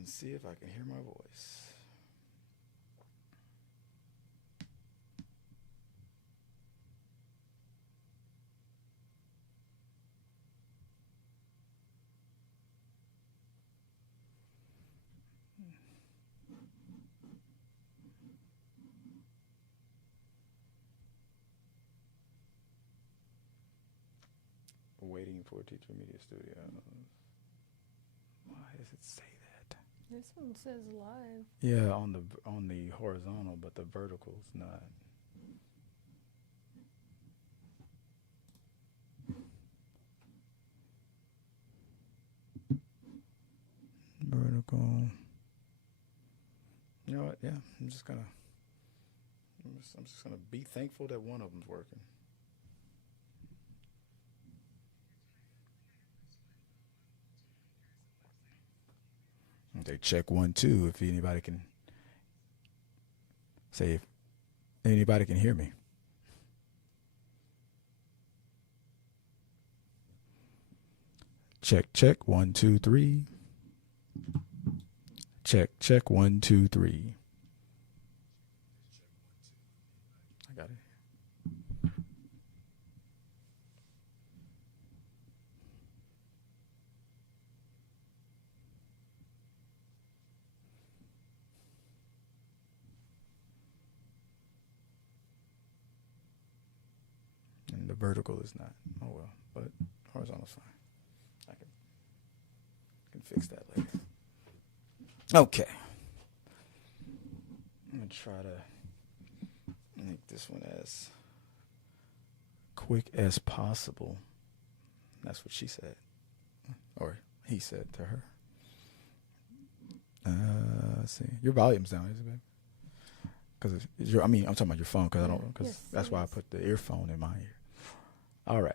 and see if I can hear my voice. Waiting for Teacher Media Studios. Why does it say that? This one says live. Yeah, on the horizontal, but the vertical's not. Vertical. You know what? Yeah, I'm just gonna be thankful that one of them's working. Okay, check 1 2 if anybody can say if anybody can hear me. Check 1 2 3. Check 1 2 3. I got it. And the vertical is not. Oh well, but horizontal's fine. I can fix that later. Okay. I'm gonna try to make this one as quick as possible. That's what she said, or he said to her. Let's see. Your volume's down, is it, babe? Because I'm talking about your phone, because I don't. Because Yes, that's why I put the earphone in my ear. All right.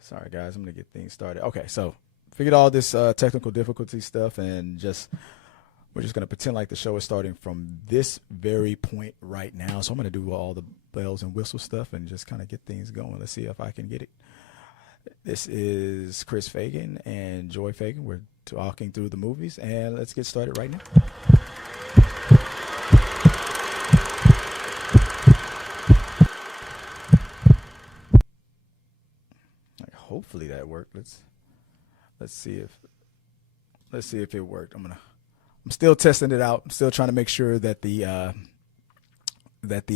Sorry guys, I'm gonna get things started. Okay, so figured all this technical difficulty stuff, and we're just gonna pretend like the show is starting from this very point right now. So I'm gonna do all the bells and whistle stuff and just kind of get things going. Let's see if I can get it. This is Chris Fagan and Joy Fagan. We're talking through the movies, and let's get started right now. Hopefully that worked. Let's see if it worked. I'm still testing it out. I'm still trying to make sure that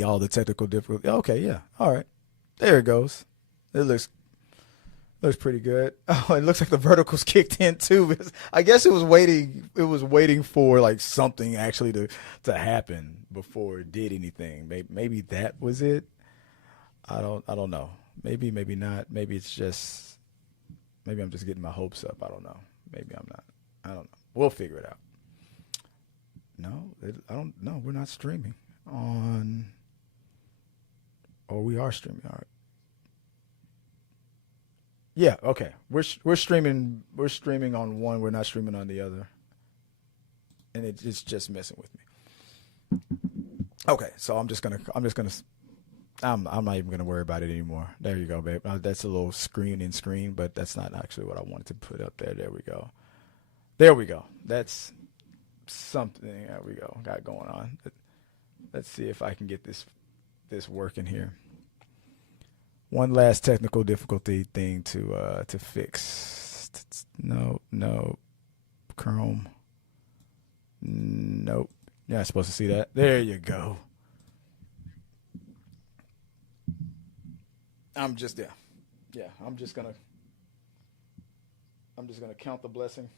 all the technical difficulty. Okay, yeah. All right. There it goes. It looks pretty good. Oh, it looks like the verticals kicked in too. I guess it was waiting for like something actually to happen before it did anything. Maybe that was it. I don't know. Maybe not. Maybe I'm just getting my hopes up. I don't know. Maybe I'm not. I don't know. We'll figure it out. No, I don't know. We're not streaming on. Or we are streaming. All right. Yeah. Okay. We're streaming. We're streaming on one. We're not streaming on the other. And it's just messing with me. Okay. So I'm not even gonna worry about it anymore. There you go, babe. That's a little screen, but that's not actually what I wanted to put up there. There we go. That's something. There we go. Got going on. Let's see if I can get this working here. One last technical difficulty thing to fix. No, Chrome. Nope. You're not supposed to see that. There you go. I'm just gonna count the blessing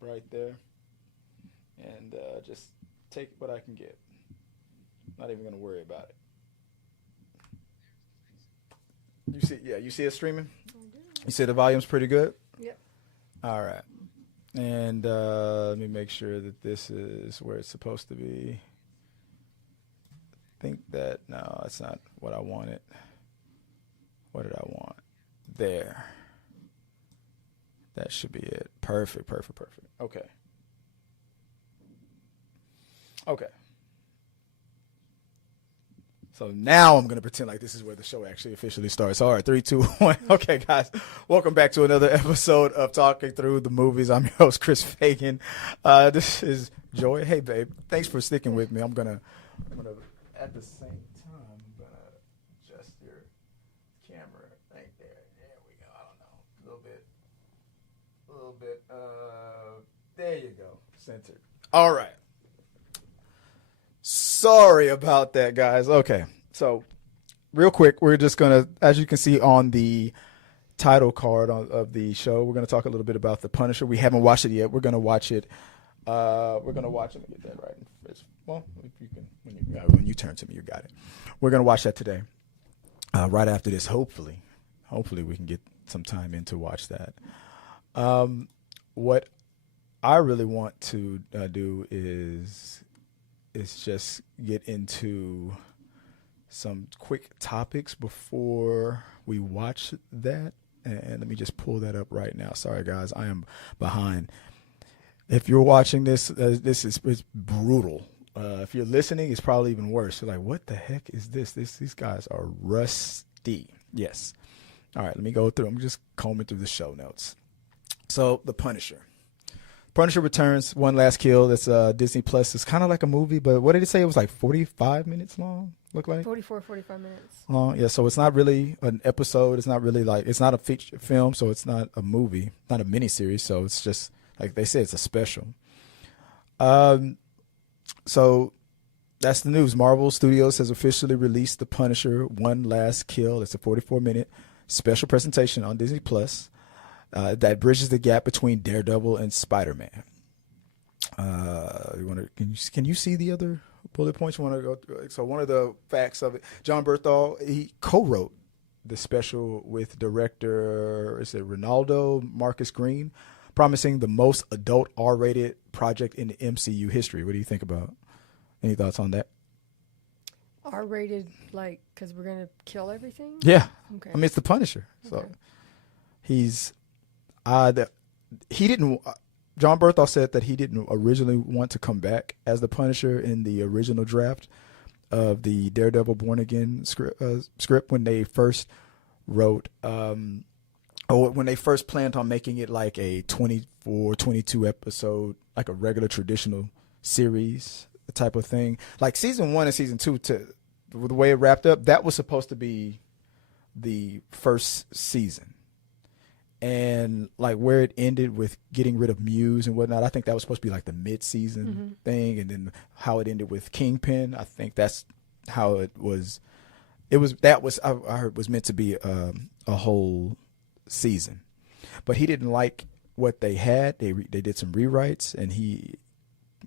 right there, and just take what I can get. Not even gonna worry about it. You see it streaming? You see the volume's pretty good? Yep. All right. And let me make sure that this is where it's supposed to be. I think that, no, that's not what I wanted. What did I want? There. That should be it. Perfect. Okay. So So now I'm going to pretend like this is where the show actually officially starts. All right, 3, 2, 1. Okay, guys, welcome back to another episode of Talking Through the Movies. I'm your host, Chris Fagan. This is Joy. Hey, babe, thanks for sticking with me. I'm gonna at the same time, I'm going to adjust your camera right there. There we go. I don't know. A little bit. There you go. Centered. All right. Sorry about that, guys. Okay, so real quick, we're just going to, as you can see on the title card of the show, we're going to talk a little bit about The Punisher. We haven't watched it yet. We're going to watch it. We're going to watch it. Let me get that right. Well, if you can, when you turn to me, you got it. We're going to watch that today. Right after this, hopefully we can get some time in to watch that. What I really want to do is just get into some quick topics before we watch that. And let me just pull that up right now. Sorry, guys, I am behind. If you're watching this, it's brutal. If you're listening, it's probably even worse. You're like, what the heck is this? These guys are rusty. Yes. All right, let me go through. I'm just combing through the show notes. So, The Punisher. Punisher returns, One Last Kill. That's Disney Plus. It's kind of like a movie, but what did it say? It was like 45 minutes long, look like? 45 minutes. Long, yeah, so it's not really an episode. It's not really like, it's not a feature film, so it's not a movie, not a miniseries, so it's just, like they said, it's a special. So that's the news. Marvel Studios has officially released The Punisher, One Last Kill. It's a 44-minute special presentation on Disney Plus. That bridges the gap between Daredevil and Spider-Man. Can you see the other bullet points you want to go through? So one of the facts of it, John Berthal, he co-wrote the special with director, is it Ronaldo Marcus Green, promising the most adult R-rated project in the MCU history. What do you think about? Any thoughts on that? R-rated, like, because we're going to kill everything? Yeah. Okay. I mean, it's The Punisher. So Okay. he's... he didn't. John Berthal said that he didn't originally want to come back as the Punisher in the original draft of the Daredevil Born Again script when they first wrote, or when they first planned on making it like a 24, 22 episode, like a regular traditional series type of thing. Like season 1 and season 2, the way it wrapped up, that was supposed to be the first season. And like where it ended with getting rid of Muse and whatnot, I think that was supposed to be like the mid-season thing. And then how it ended with Kingpin, I think that's how it was. I heard was meant to be a whole season, but he didn't like what they had. They did some rewrites, and he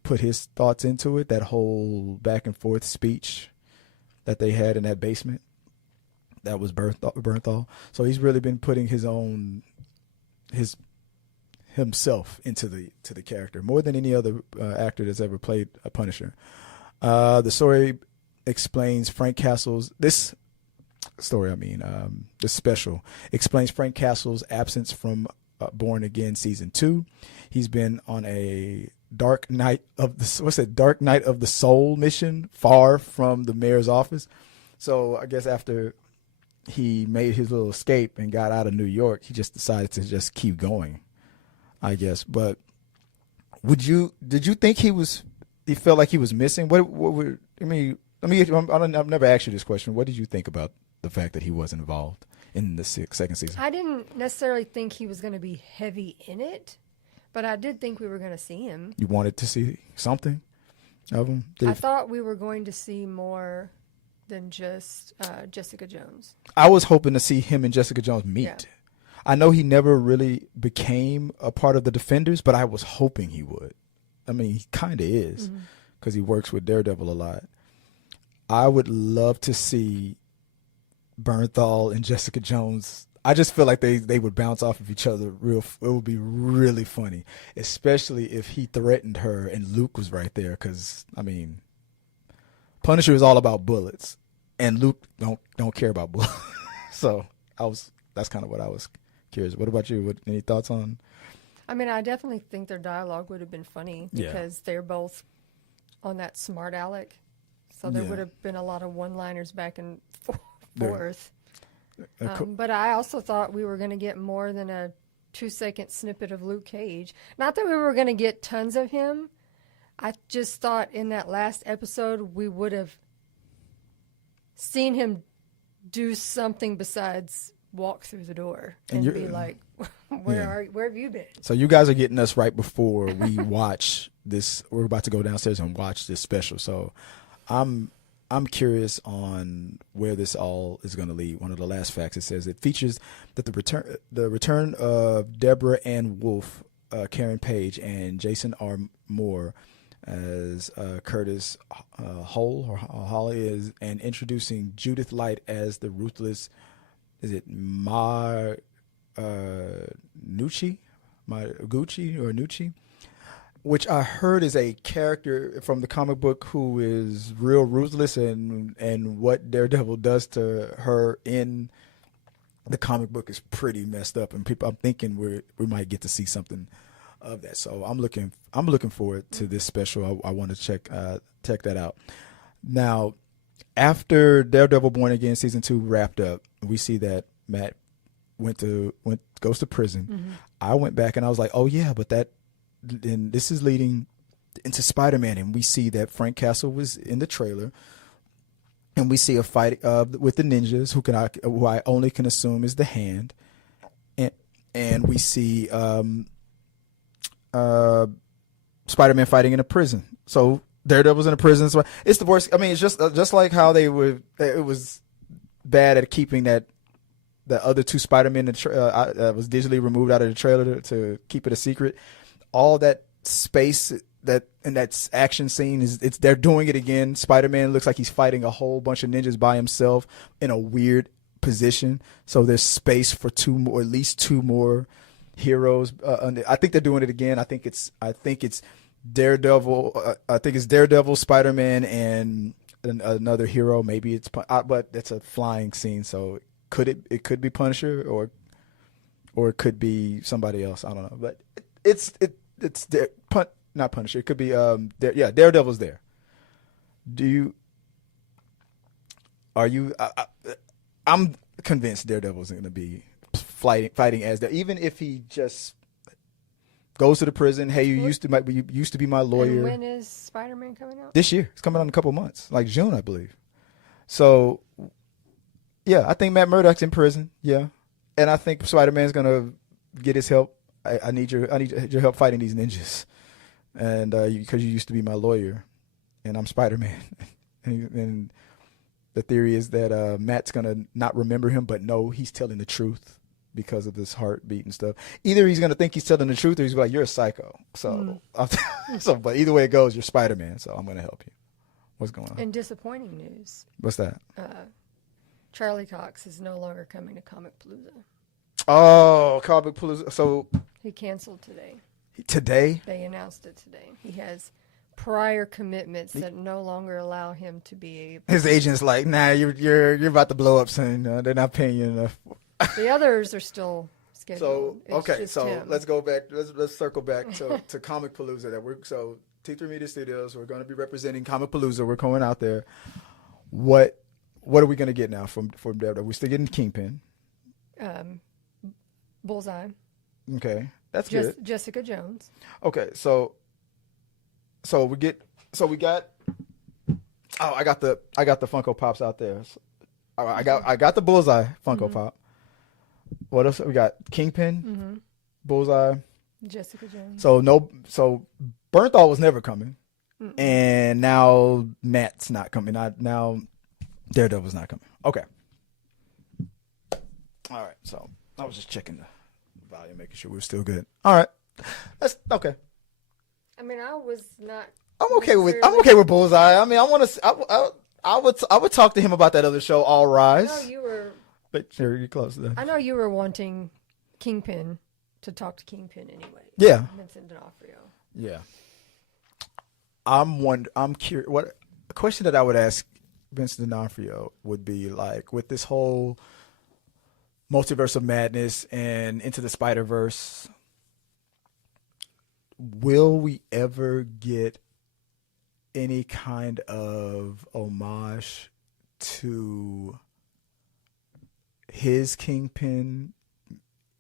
put his thoughts into it. That whole back and forth speech that they had in that basement, that was Bernthal. So he's really been putting himself into the character more than any other actor that's ever played a Punisher. The story explains this special explains Frank Castle's absence from Born Again season 2. He's been on a dark night of the soul mission far from the mayor's office. So I guess after he made his little escape and got out of New York, he just decided to just keep going, I guess. But did you think he felt like he was missing? I've never asked you this question. What did you think about the fact that he wasn't involved in the second season? I didn't necessarily think he was going to be heavy in it, but I did think we were going to see him. You wanted to see something of him? I thought we were going to see more than just Jessica Jones. I was hoping to see him and Jessica Jones meet. Yeah. I know he never really became a part of the Defenders, but I was hoping he would. I mean, he kind of is because he works with Daredevil a lot. I would love to see Bernthal and Jessica Jones. I just feel like they would bounce off of each other it would be really funny, especially if he threatened her and Luke was right there, because, I mean, Punisher is all about bullets, and Luke don't care about bullets. So that's kind of what I was curious. What about you? Any thoughts on? I mean, I definitely think their dialogue would have been funny because they're both on that smart aleck so there Yeah. would have been a lot of one-liners back and There- forth. cool. But I also thought we were going to get more than a 2-second snippet of Luke Cage. Not that we were going to get tons of him. I just thought in that last episode we would have seen him do something besides walk through the door And and you're- be like, where have you been? So you guys are getting us right before we watch this. We're about to go downstairs and watch this special. So I'm curious on where this all is going to lead. One of the last facts, it says it features that the return of Deborah Ann Wolfe, Karen Page, and Jason R. Moore as Curtis Holly is, and introducing Judith Light as the ruthless. Is it Nucci, which I heard is a character from the comic book who is real ruthless, and what Daredevil does to her in the comic book is pretty messed up. And I'm thinking we might get to see something of that. So I'm looking forward to this special. I want to check that out. Now, after Daredevil Born Again season 2 wrapped up, we see that Matt goes to prison. Mm-hmm. I went back and I was like, oh yeah, but then this is leading into Spider-Man, and we see that Frank Castle was in the trailer, and we see a fight with the ninjas who I only can assume is the Hand, and we see Spider-Man fighting in a prison. So Daredevil's in a prison. So it's the worst. I mean, it's just like how it was bad at keeping the other two Spider-Men that was digitally removed out of the trailer to keep it a secret. All that space that in that action scene they're doing it again. Spider-Man looks like he's fighting a whole bunch of ninjas by himself in a weird position. So there's space for at least two more heroes. I think they're doing it again. I think it's Daredevil. I think it's Daredevil, Spider-Man, and another hero. Maybe it's but it's a flying scene. So it could be Punisher or it could be somebody else. I don't know, but it's not Punisher. It could be Daredevil's there. I'm convinced Daredevil's going to be fighting as that, even if he just goes to the prison. Hey, you used to be my lawyer. And when is Spider-Man coming out? This year. It's coming out in a couple of months, like June, I believe. So, yeah, I think Matt Murdock's in prison. Yeah, and I think Spider-Man's gonna get his help. I need your help fighting these ninjas, and because you used to be my lawyer, and I'm Spider-Man, and the theory is that Matt's gonna not remember him, but no, he's telling the truth because of this heartbeat and stuff. Either he's gonna think he's telling the truth, or he's like, "You're a psycho." So, but either way it goes, you're Spider-Man. So I'm gonna help you. What's going on? And disappointing news. What's that? Charlie Cox is no longer coming to Comic Palooza. Oh, Comic Palooza. So He canceled today. today? They announced it today. He has prior commitments that no longer allow him to be His agent's like, nah, you're about to blow up soon. They're not paying you enough. The others are still scheduled. So It's just him. let's go back. Let's circle back to Comic Palooza. T3 Media Studios. We're going to be representing Comic Palooza. We're going out there. What are we going to get now from Daredevil? We're still getting Kingpin. Bullseye. Okay, that's good. Jessica Jones. Okay, so we got. Oh, I got the Funko Pops out there. So, I got the Bullseye Funko Pop. What else we got? Kingpin, Bullseye, Jessica Jones. So Bernthal was never coming, and now Matt's not coming. Now Daredevil's not coming. Okay. All right. So I was just checking the volume, making sure we're still good. All right. That's okay. I mean, I was not. I'm okay with Bullseye. I mean, I would talk to him about that other show, All Rise. I know you were. But sure, you're close there. I know you were wanting Kingpin to talk to Kingpin anyway. Yeah. Vincent D'Onofrio. Yeah. I'm curious. What a question that I would ask Vincent D'Onofrio would be like, with this whole Multiverse of Madness and Into the Spider-Verse, will we ever get any kind of homage to his Kingpin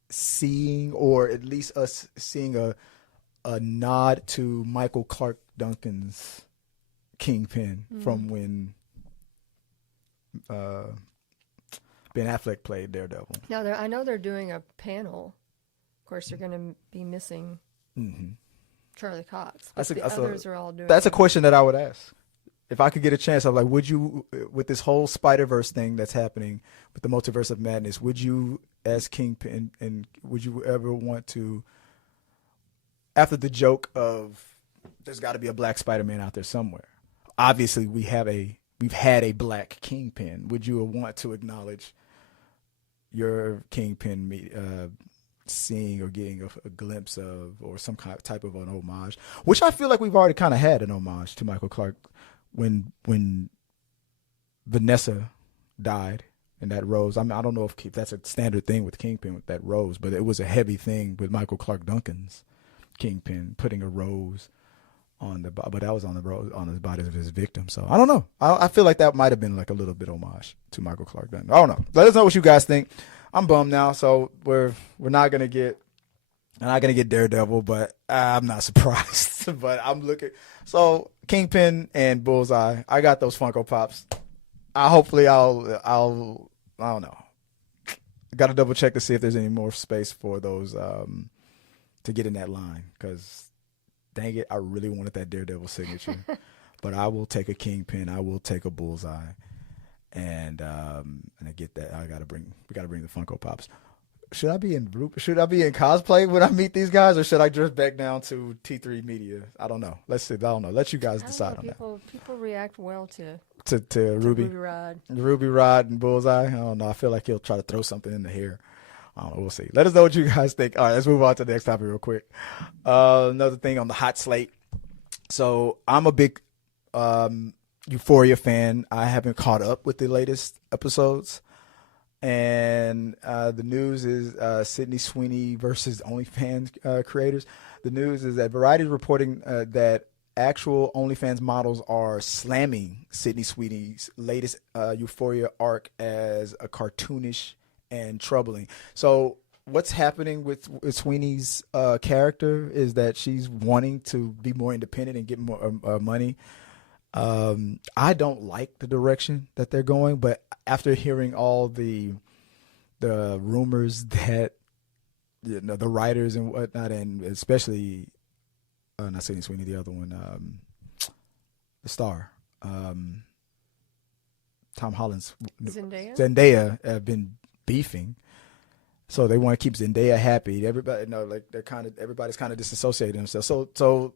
seeing, or at least us seeing a nod to Michael Clark Duncan's Kingpin from when Ben Affleck played Daredevil. Now, I know they're doing a panel. Of course, they're going to be missing Charlie Cox. But the others are all doing. That's a question that I would ask. If I could get a chance, I'm like, would you, with this whole Spider-Verse thing that's happening with the Multiverse of Madness, would you, as Kingpin, and would you ever want to, after the joke of there's got to be a black Spider-Man out there somewhere, obviously we've had a black Kingpin, would you want to acknowledge your Kingpin seeing or getting a glimpse of, or some kind of type of an homage, which I feel like we've already kind of had an homage to Michael Clark when Vanessa died and that rose. I mean, I don't know if that's a standard thing with Kingpin with that rose, but it was a heavy thing with Michael Clark Duncan's Kingpin putting a rose on the, but that was on the rose on the body of his victim. So I don't know. I feel like that might have been like a little bit homage to Michael Clark Duncan. I don't know. Let us know what you guys think. I'm bummed now, so we're not gonna get Daredevil, but I'm not surprised. But I'm looking. So Kingpin and Bullseye, I got those Funko Pops. Hopefully I'll I don't know. I got to double check to see if there's any more space for those to get in that line, because dang it, I really wanted that Daredevil signature. But I will take a Kingpin. I will take a Bullseye, and I get that. We got to bring the Funko Pops. Should I be in cosplay when I meet these guys, or should I drift back down to T3 Media? I don't know. Let's see. I don't know. Let you guys decide on that. People react well to Ruby Rod. Ruby Rod and Bullseye. I don't know. I feel like he'll try to throw something in the hair. I don't know. We'll see. Let us know what you guys think. All right, let's move on to the next topic real quick. Another thing on the hot slate. So I'm a big Euphoria fan. I haven't caught up with the latest episodes. And the news is Sydney Sweeney versus OnlyFans creators. The news is that Variety is reporting that actual OnlyFans models are slamming Sydney Sweeney's latest Euphoria arc as a cartoonish and troubling. So what's happening with Sweeney's character is that she's wanting to be more independent and get more money. I don't like the direction that they're going, but after hearing all the rumors that the writers and whatnot, and especially not Sydney Sweeney, the other one, the star, Tom Holland's Zendaya have been beefing, so they want to keep Zendaya happy. Everybody, everybody's kind of disassociating themselves. So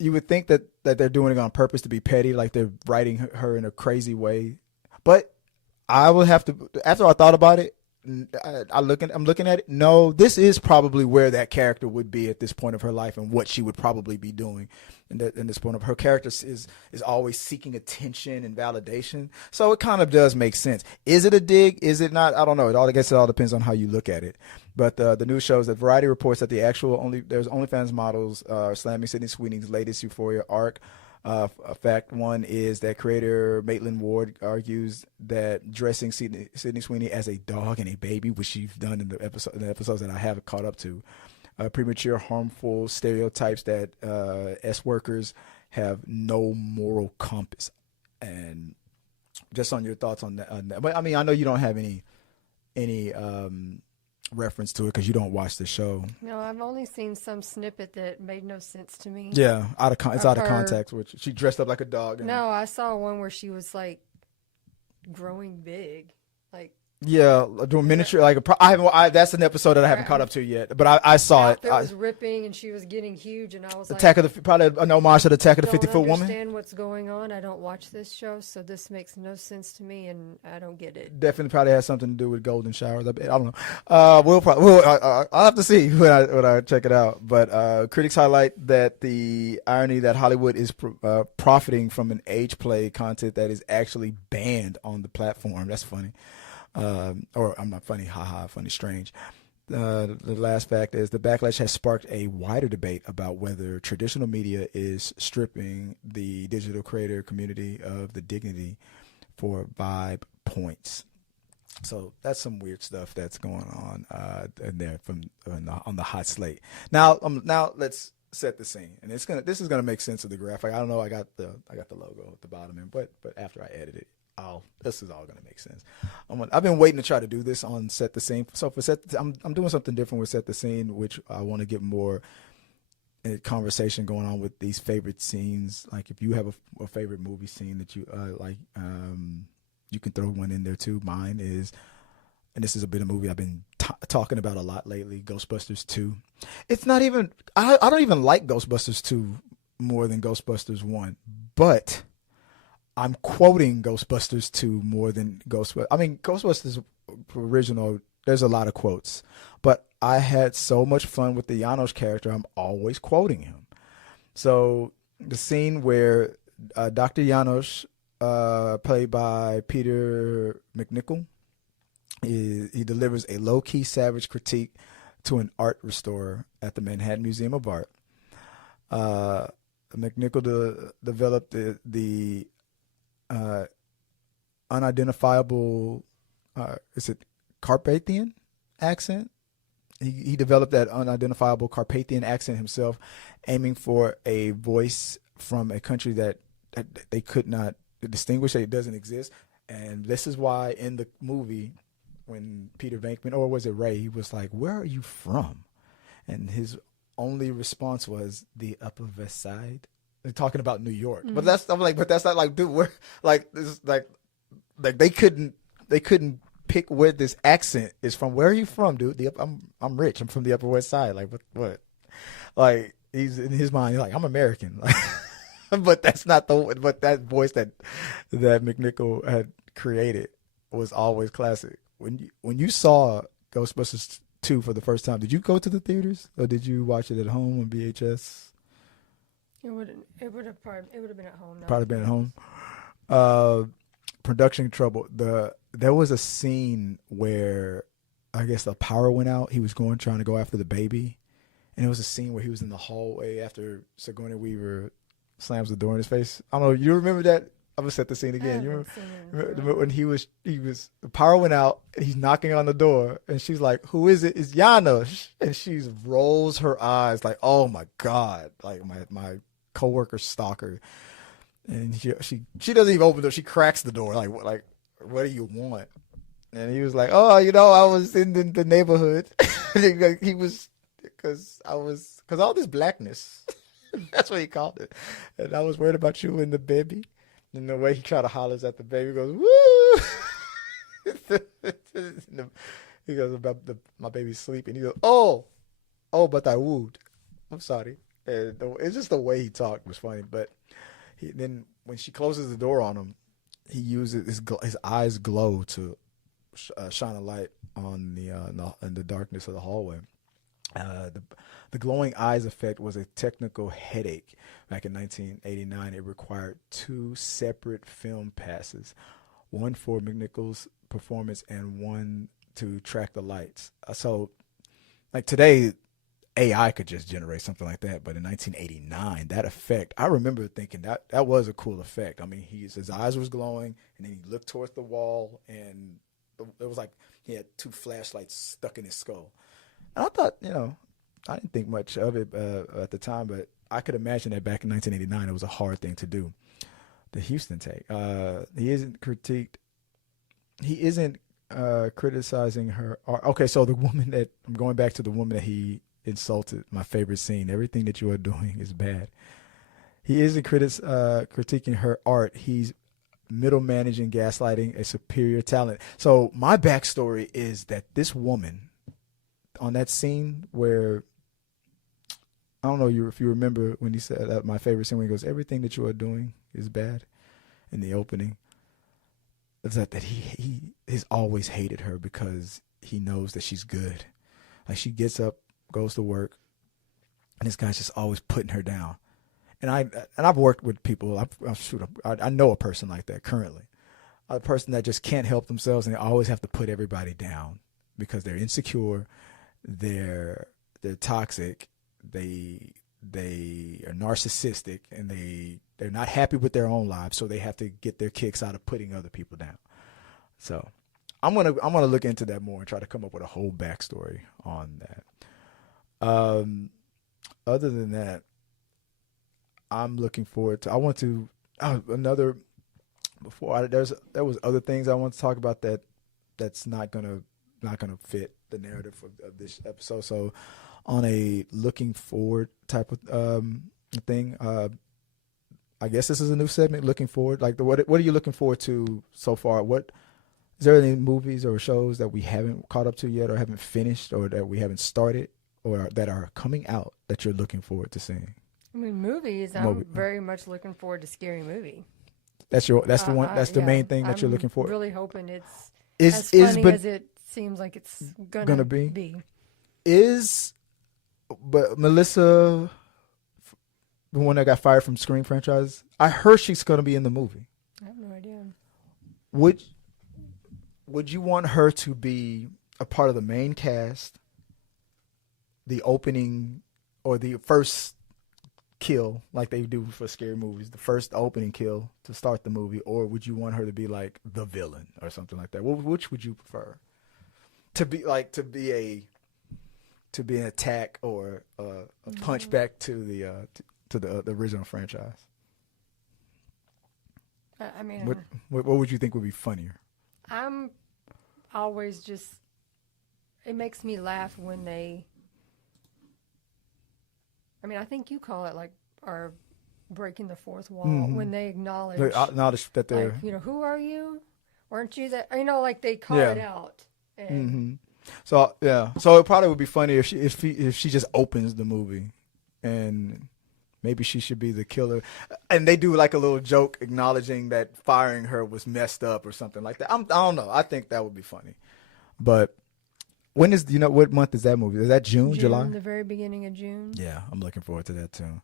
you would think that they're doing it on purpose to be petty, like they're writing her in a crazy way. But I would have to, after I thought about it, I'm looking at it. No, this is probably where that character would be at this point of her life and what she would probably be doing. In this point of her character is always seeking attention and validation. So it kind of does make sense. Is it a dig? Is it not? I don't know. I guess it all depends on how you look at it. But the news shows that Variety reports that there's OnlyFans models slamming Sydney Sweeney's latest Euphoria arc. Fact one is that creator Maitland Ward argues that dressing Sydney Sweeney as a dog and a baby, which she's done in the episodes that I haven't caught up to, premature, harmful stereotypes that S workers have no moral compass. And just on your thoughts on that. But I mean, I know you don't have any reference to it because you don't watch the show. No, I've only seen some snippet that made no sense to me. Yeah, it's out of context. Which she dressed up like a dog. No, I saw one where she was like growing big, like. Yeah, doing miniature. That's an episode that I haven't caught up to yet, but I saw it. It was ripping, and she was getting huge, and I was probably an homage to the Attack of the 50-Foot Woman. I don't understand what's going on. I don't watch this show, so this makes no sense to me, and I don't get it. Definitely, probably has something to do with golden showers. I don't know. I'll have to see when I check it out. But critics highlight that the irony that Hollywood is profiting from an age play content that is actually banned on the platform. That's funny. Or I'm not funny, haha, funny, strange. the last fact is the backlash has sparked a wider debate about whether traditional media is stripping the digital creator community of the dignity for vibe points. So that's some weird stuff that's going on in there on the hot slate. Now let's set the scene, and this is gonna make sense of the graphic. I don't know. I got the logo at the bottom, but after I edit it, this is all gonna make sense. I've been waiting to try to do this on set the scene. So I'm doing something different with set the scene, which I want to get more conversation going on with these favorite scenes. Like if you have a favorite movie scene that you like, you can throw one in there too. Mine is, and this is a bit of movie I've been talking about a lot lately, Ghostbusters 2. It's not even, I don't even like Ghostbusters 2 more than Ghostbusters 1, but I'm quoting Ghostbusters 2 more than Ghostbusters. I mean, Ghostbusters original, there's a lot of quotes, but I had so much fun with the Janos character, I'm always quoting him. So the scene where Dr. Janos, played by Peter McNichol, he delivers a low-key savage critique to an art restorer at the Manhattan Museum of Art. McNichol developed the unidentifiable, is it Carpathian accent? He developed that unidentifiable Carpathian accent himself, aiming for a voice from a country that they could not distinguish, that it doesn't exist. And this is why in the movie, when Peter Venkman, or was it Ray, he was like, "Where are you from?" And his only response was the Upper West Side. They're talking about New York, but I'm like, but that's not like, dude, we're like, this is like they couldn't pick where this accent is from. Where are you from, dude? I'm rich. I'm from the Upper West Side. Like what? Like he's in his mind, he's like, I'm American. Like, but that's not but that voice that McNichol had created was always classic. When you saw Ghostbusters 2 for the first time, did you go to the theaters or did you watch it at home on VHS? It would have been at home. Probably been at home. Production trouble. There was a scene where I guess the power went out. He was trying to go after the baby, and it was a scene where he was in the hallway after Sigourney Weaver slams the door in his face. I don't know. You remember that? I'm gonna set the scene again. You remember when he was the power went out and he's knocking on the door and she's like, "Who is it?" It's Janos, and she rolls her eyes like, "Oh my God!" Like my coworker stalker, and she doesn't even open the door. She cracks the door like what do you want? And he was like, "Oh, I was in the neighborhood." He was because all this blackness. That's what he called it. And I was worried about you and the baby. And the way he tried to hollers at the baby, goes, "Woo!" He goes, about my baby's sleeping. He goes, "Oh, but I wooed. I'm sorry." And it's just the way he talked was funny. But then when she closes the door on him, he uses his eyes glow to shine a light on in the darkness of the hallway. The glowing eyes effect was a technical headache. Back in 1989, it required 2 separate film passes, one for McNichol's performance and one to track the lights. So, like today, AI could just generate something like that, but in 1989, that effect, I remember thinking that was a cool effect. I mean, his eyes was glowing, and then he looked towards the wall, and it was like he had 2 flashlights stuck in his skull. And I thought, I didn't think much of it at the time, but I could imagine that back in 1989, it was a hard thing to do. The Houston take. He isn't criticizing her. Okay, so the woman that, I'm going back to the woman that he insulted, my favorite scene. Everything that you are doing is bad. He isn't critiquing her art. He's middle managing, gaslighting a superior talent. So my backstory is that this woman, on that scene where, I don't know if you remember when he said that, my favorite scene when he goes, "Everything that you are doing is bad," in the opening, is that he has always hated her because he knows that she's good. Like she gets up, goes to work, and this guy's just always putting her down. And I've worked with people. I know a person like that currently, a person that just can't help themselves and they always have to put everybody down because they're insecure. they're toxic, they are narcissistic, and they're not happy with their own lives, so they have to get their kicks out of putting other people down. So I'm gonna look into that more and try to come up with a whole backstory on that. Other than that, I'm looking forward to. I want to another before there was other things I want to talk about that's not gonna fit the narrative of this episode. So on a looking forward type of thing, I guess this is a new segment. Looking forward, like what are you looking forward to so far? What is there any movies or shows that we haven't caught up to yet, or haven't finished, or that we haven't started, or that are coming out that you're looking forward to seeing? I mean, movies. I'm very much looking forward to Scary Movie. That's the one. That's the main thing that you're looking for. I'm really hoping it's as funny as it seems like it's gonna be. But Melissa, the one that got fired from Scream franchise, I heard she's gonna be in the movie. I have no idea. Would you want her to be a part of the main cast, the opening or the first kill like they do for scary movies, the first opening kill to start the movie, or would you want her to be like the villain or something like that? Which would you prefer? To be an attack or a punch back to the original franchise? I mean, what would you think would be funnier? I'm always just, it makes me laugh when they, I mean, I think you call it like, are breaking the fourth wall, when they acknowledge that they're, like, who are you? Weren't you that, like they call it out. And So it probably would be funny if she just opens the movie, and maybe she should be the killer, and they do like a little joke acknowledging that firing her was messed up or something like that. I don't know. I think that would be funny. But when is what month is that movie? Is that June, July? The very beginning of June. Yeah, I'm looking forward to that too.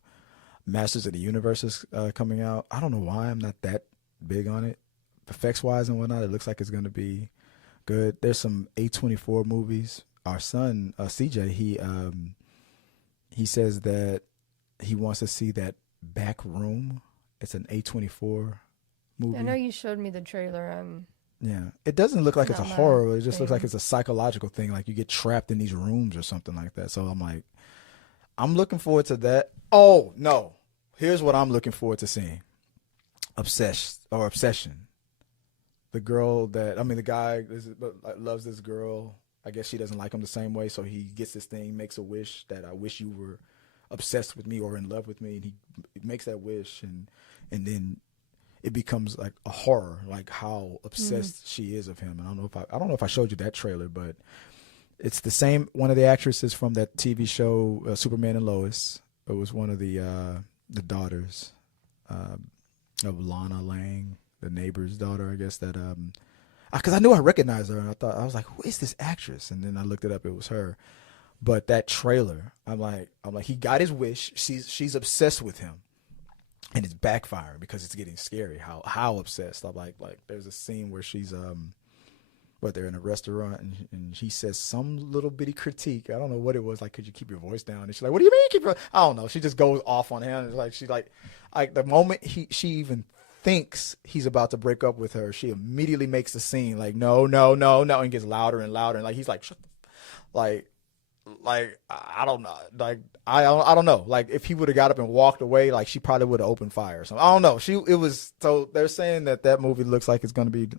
Masters of the Universe is coming out. I don't know why I'm not that big on it, effects wise and whatnot. It looks like it's going to be good. There's some A24 movies. Our son CJ, he says that he wants to see that Back Room. It's an A24 movie. I know you showed me the trailer. Yeah, it doesn't look like it's a horror. It just looks like it's a psychological thing. Like you get trapped in these rooms or something like that. So I'm looking forward to that. Oh no, here's what I'm looking forward to seeing: Obsession. The guy loves this girl. I guess she doesn't like him the same way, so he gets this thing, makes a wish that I wish you were obsessed with me or in love with me, and he makes that wish, and then it becomes like a horror, like how obsessed she is of him. And I don't know if I showed you that trailer, but it's the same one of the actresses from that TV show Superman and Lois. It was one of the daughters of Lana Lang, the neighbor's daughter, I guess, that because I knew I recognized her, and I was like, who is this actress? And then I looked it up, it was her. But that trailer, I'm like, he got his wish. She's obsessed with him, and it's backfiring because it's getting scary. How obsessed? I'm like there's a scene where she's they're in a restaurant, and she says some little bitty critique. I don't know what it was. Like, could you keep your voice down? And she's like, what do you mean keep your? I don't know. She just goes off on him. It's like she's like the moment she even thinks he's about to break up with her, she immediately makes the scene like no, and gets louder and louder. And like he's like, shut the I don't know. Like I don't know. Like if he would have got up and walked away, like she probably would have opened fire or something. I don't know. So they're saying that movie looks like it's going to be.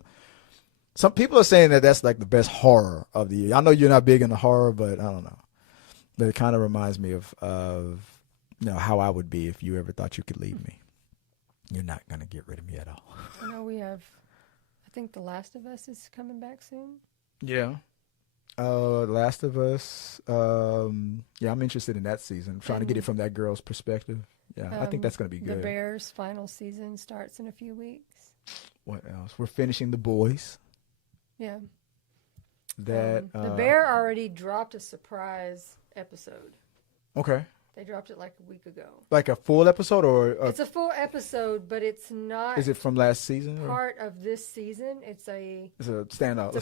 Some people are saying that that's like the best horror of the year. I know you're not big into horror, but I don't know. But it kind of reminds me of how I would be if you ever thought you could leave me. You're not going to get rid of me at all. I know I think The Last of Us is coming back soon. Yeah. Last of Us. I'm interested in that season. I'm trying to get it from that girl's perspective. Yeah, I think that's going to be good. The Bears' final season starts in a few weeks. What else? We're finishing The Boys. Yeah. The Bear already dropped a surprise episode. Okay. They dropped it like a week ago. Like a full episode, or it's a full episode, but it's not. Is it from last season? Part of this season. It's a standout.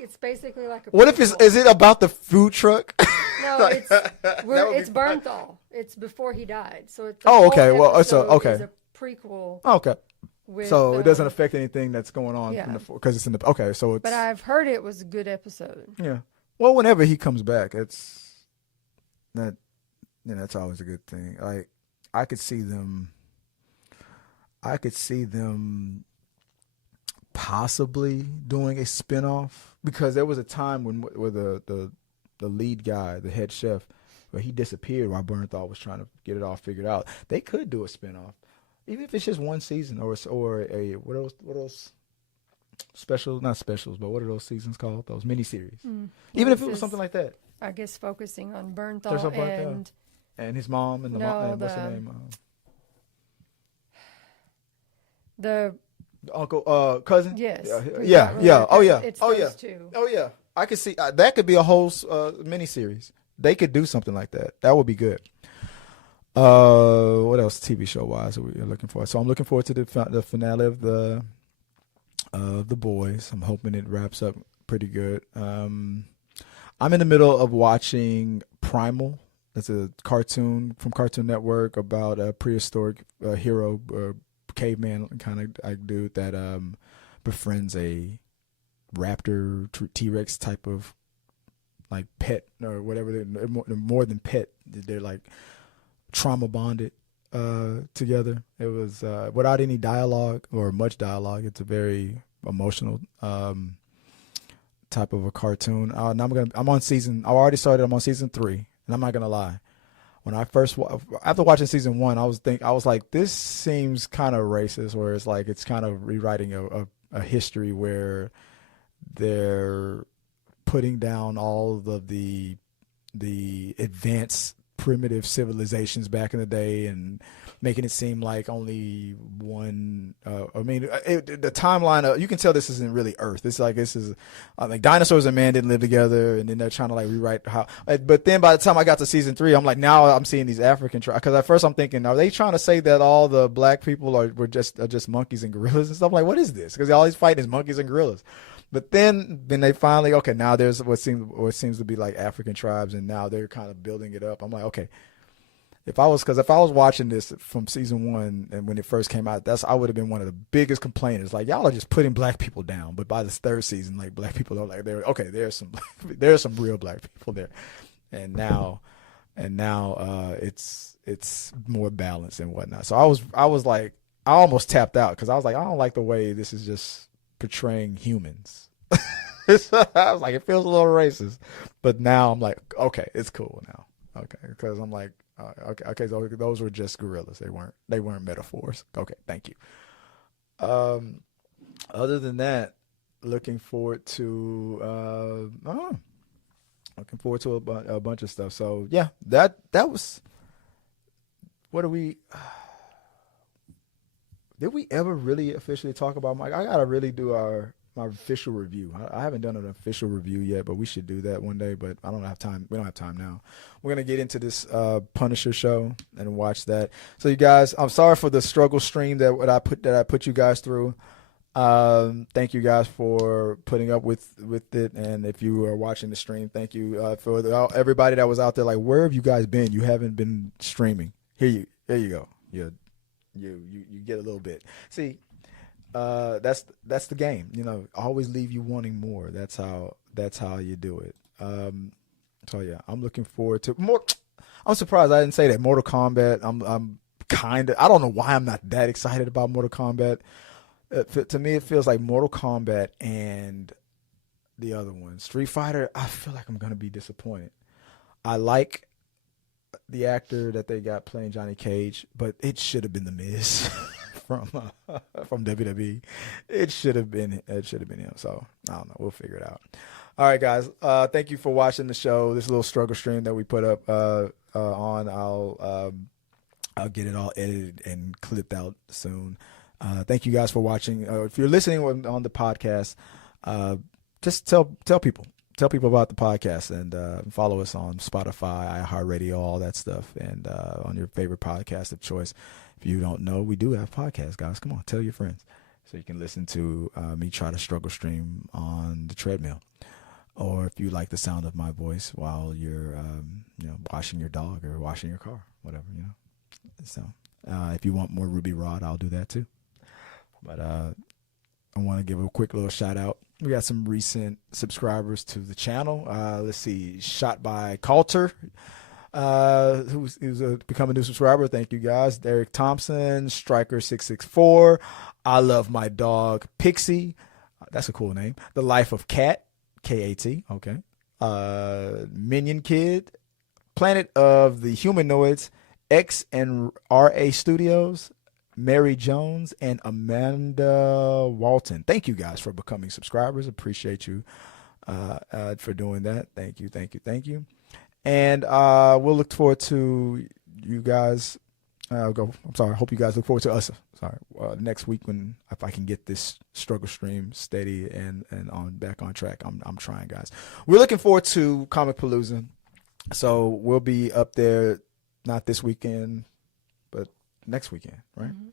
It's basically like a. What if is it about the food truck? No, it's be Bernthal. It's before he died, so it's Oh, okay. Well, it's okay. is a prequel. Okay. With, So it doesn't affect anything that's going on Yeah. because it's in the. Okay, so it's. But I've heard it was a good episode. Yeah. Well, whenever he comes back, it's that. That's always a good thing. Like I could see them possibly doing a spinoff because there was a time when where the lead guy, the head chef, where he disappeared while Bernthal was trying to get it all figured out. They could do a spinoff, even if it's just one season or a what are those specials, not specials, but what are those seasons called? Those miniseries. Even if it was something like that. I guess focusing on Bernthal and his mom and and what's her name? The uncle, cousin. Yes. Yeah. Oh yeah. It's Oh those yeah. two. Oh yeah. I could see that could be a whole miniseries. They could do something like that. That would be good. What else TV show wise are we looking for? So I'm looking forward to the finale of the Boys. I'm hoping it wraps up pretty good. I'm in the middle of watching Primal. That's a cartoon from Cartoon Network about a prehistoric hero, caveman kind of like dude that befriends a raptor, T-Rex type of like pet or whatever. They're more than pet. They're like trauma bonded together. It was without any dialogue or much dialogue. It's a very emotional type of a cartoon. And I'm on season. I already started. I'm on season 3, and I'm not gonna lie. When I first after watching season 1, I was like, this seems kind of racist. Where it's like it's kind of rewriting a history where they're putting down all of the advanced primitive civilizations back in the day and making it seem like only one. The timeline. You can tell this isn't really Earth. It's like this is like dinosaurs and man didn't live together, and then they're trying to like rewrite how. But then by the time I got to season 3, I'm like, now I'm seeing these African tribes. Because at first I'm thinking, are they trying to say that all the black people were just monkeys and gorillas and stuff? Like, what is this? Because all he's fighting is monkeys and gorillas. But then they finally, okay, now there's what seems to be like African tribes, and now they're kind of building it up. I'm like, okay, if I was watching this from season 1 and when it first came out, I would have been one of the biggest complainers. Like, y'all are just putting black people down. But by the 3rd season, like black people are like, there's some real black people there, and now it's more balanced and whatnot. So I was like, I almost tapped out because I was like, I don't like the way this is just portraying humans. I was like, it feels a little racist, but now I'm like, okay, it's cool now. Okay, because I'm like, okay, so those were just gorillas. They weren't metaphors. Okay, thank you. Other than that, looking forward to a bunch of stuff. So yeah, that was. What do we? Did we ever really officially talk about Mike? I gotta really do my official review. I haven't done an official review yet, but we should do that one day. But I don't have time. We don't have time now. We're gonna get into this Punisher show and watch that. So you guys, I'm sorry for the struggle stream that I put you guys through. Thank you guys for putting up with it, and if you are watching the stream, thank you for everybody that was out there. Like, where have you guys been? You haven't been streaming. There you go. You get a little bit. See, that's the game. Always leave you wanting more. That's how you do it. So yeah, I'm looking forward to more. I'm surprised I didn't say that. Mortal Kombat. I'm kind of. I don't know why I'm not that excited about Mortal Kombat. To me, it feels like Mortal Kombat and the other one, Street Fighter. I feel like I'm gonna be disappointed. I like the actor that they got playing Johnny Cage, but it should have been The Miz from WWE. It should have been him. So I don't know. We'll figure it out. All right, guys. Thank you for watching the show. This little struggle stream that we put up on. I'll get it all edited and clipped out soon. Thank you guys for watching. If you're listening on the podcast, just tell people. Tell people about the podcast and follow us on Spotify, iHeartRadio, all that stuff, and on your favorite podcast of choice. If you don't know, we do have podcasts, guys. Come on, tell your friends so you can listen to me try to struggle stream on the treadmill. or if you like the sound of my voice while you're, washing your dog or washing your car, whatever, So, if you want more Ruby Rod, I'll do that too. But I want to give a quick little shout out. We got some recent subscribers to the channel. Let's see, Shot by Coulter, who's become a new subscriber. Thank you guys. Derek Thompson, Striker664. I love my dog Pixie. That's a cool name. The Life of Cat, K-A-T. Okay. Minion Kid, Planet of the Humanoids, X and RA Studios, Mary Jones, and Amanda Walton. Thank you guys for becoming subscribers. Appreciate you for doing that. Thank you. And we'll look forward to you guys. Hope you guys look forward to us. Next week if I can get this struggle stream steady and back on track. I'm trying, guys. We're looking forward to Comic Palooza. So we'll be up there, not this weekend, but next weekend, right? Mm-hmm.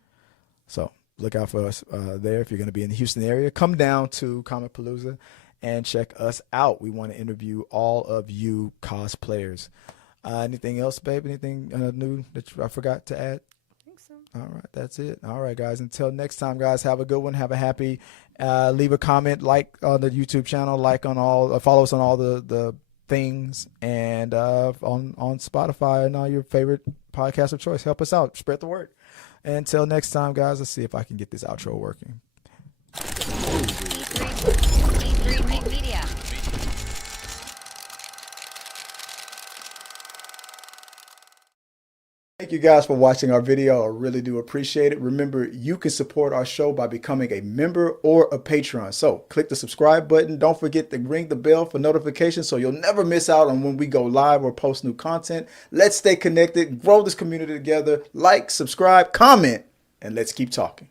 So look out for us there. If you're going to be in the Houston area, come down to Comic Palooza and check us out. We want to interview all of you cosplayers. Anything else, babe? Anything new that I forgot to add? I think so. All right, that's it. All right, guys. Until next time, guys, have a good one. Have a happy. Leave a comment, like on the YouTube channel, follow us on all the things, and on Spotify and all your favorite podcasts of choice. Help us out. Spread the word. And until next time, guys, let's see if I can get this outro working. Media. Thank you guys for watching our video. I really do appreciate it. Remember, you can support our show by becoming a member or a patron. So click the subscribe button. Don't forget to ring the bell for notifications so you'll never miss out on when we go live or post new content. Let's stay connected, grow this community together. Like, subscribe, comment, and let's keep talking.